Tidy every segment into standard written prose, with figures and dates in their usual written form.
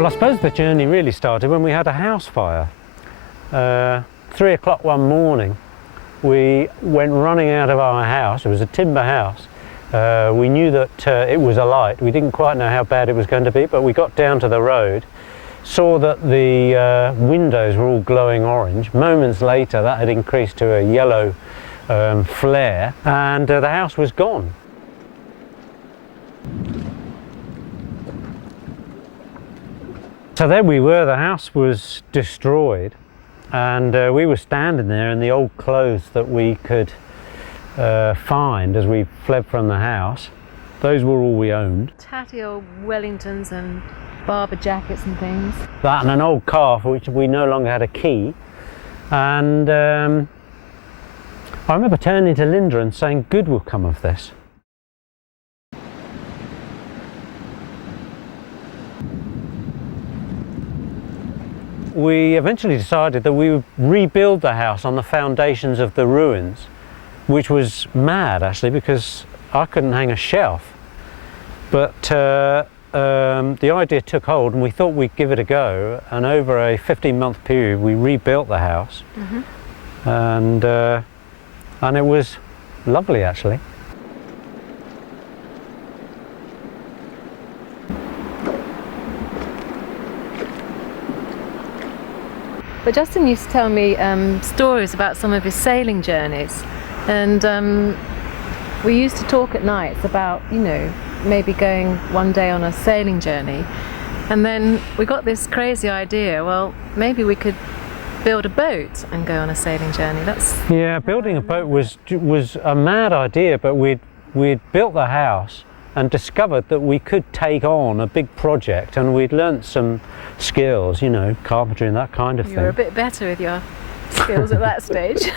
Well, I suppose the journey really started when we had a house fire. 3 o'clock one morning, we went running out of our house. It was a timber house. We knew that it was alight. We didn't quite know how bad it was going to be, but we got down to the road, saw that the windows were all glowing orange. Moments later, that had increased to a yellow flare, and the house was gone. So there we were, the house was destroyed, and we were standing there in the old clothes that we could find as we fled from the house. Those were all we owned. Tatty old Wellingtons and barber jackets and things. That and an old car for which we no longer had a key. And I remember turning to Linda and saying, good will come of this. We eventually decided that we would rebuild the house on the foundations of the ruins, which was mad actually, because I couldn't hang a shelf. But the idea took hold, and we thought we'd give it a go, and over a 15-month period we rebuilt the house. And it was lovely actually. But Justin used to tell me stories about some of his sailing journeys, and we used to talk at nights about, you know, maybe going one day on a sailing journey, and then we got this crazy idea, well, maybe we could build a boat and go on a sailing journey. Yeah, building a boat was a mad idea, but we'd built the house and discovered that we could take on a big project, and we'd learnt some skills, you know, carpentry and that kind of thing. You were a bit better with your skills at that stage.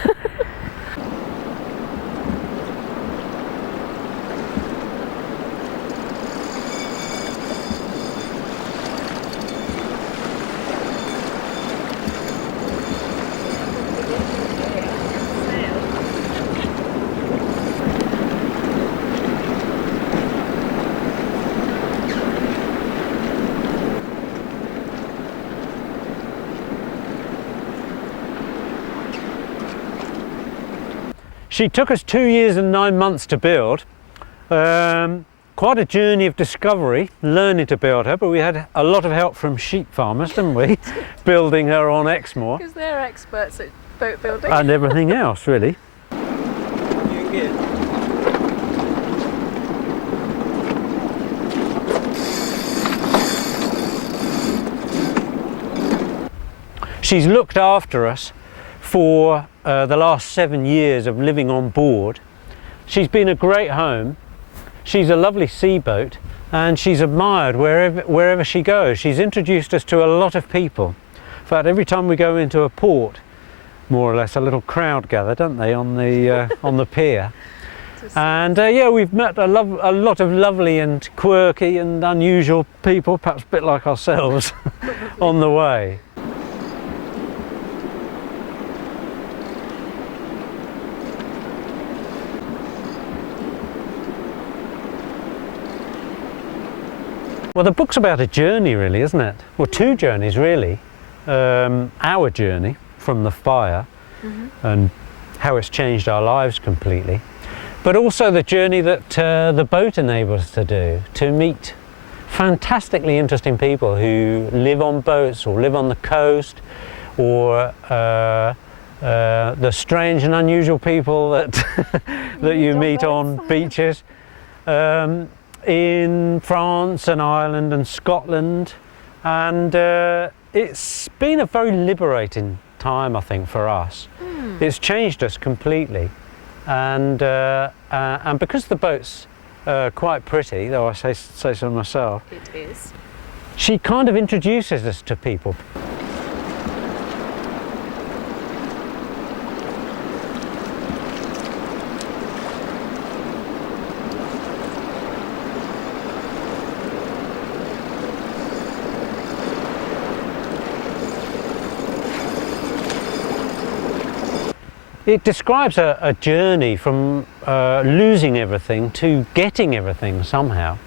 She took us 2 years and 9 months to build. Quite a journey of discovery, learning to build her, but we had a lot of help from sheep farmers, didn't we? Building her on Exmoor. Because they're experts at boat building. And everything else, really. She's looked after us for the last 7 years of living on board. She's been a great home. She's a lovely sea boat, and she's admired wherever she goes. She's introduced us to a lot of people. In fact, every time we go into a port, more or less, a little crowd gather, don't they, on the pier? And yeah, we've met a lot of lovely and quirky and unusual people, perhaps a bit like ourselves, on the way. Well, the book's about a journey, really, isn't it? Well, two journeys, really. Our journey from the fire and how it's changed our lives completely, but also the journey that the boat enables us to do, to meet fantastically interesting people who live on boats or live on the coast, or the strange and unusual people that that you meet on beaches. In France and Ireland and Scotland, and it's been a very liberating time, I think, for us. It's changed us completely, and because the boat's quite pretty, though I say so myself. It is. She kind of introduces us to people. It describes a journey from losing everything to getting everything somehow.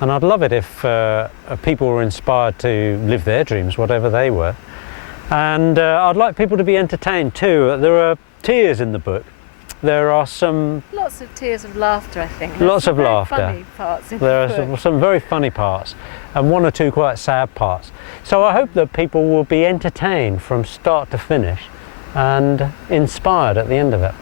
And I'd love it if people were inspired to live their dreams, whatever they were. And I'd like people to be entertained too. There are tears in the book. There are some... Lots of tears of laughter, I think. Lots of very laughter. Funny parts in There the are book. some very funny parts and one or two quite sad parts. So I hope that people will be entertained from start to finish and inspired at the end of it.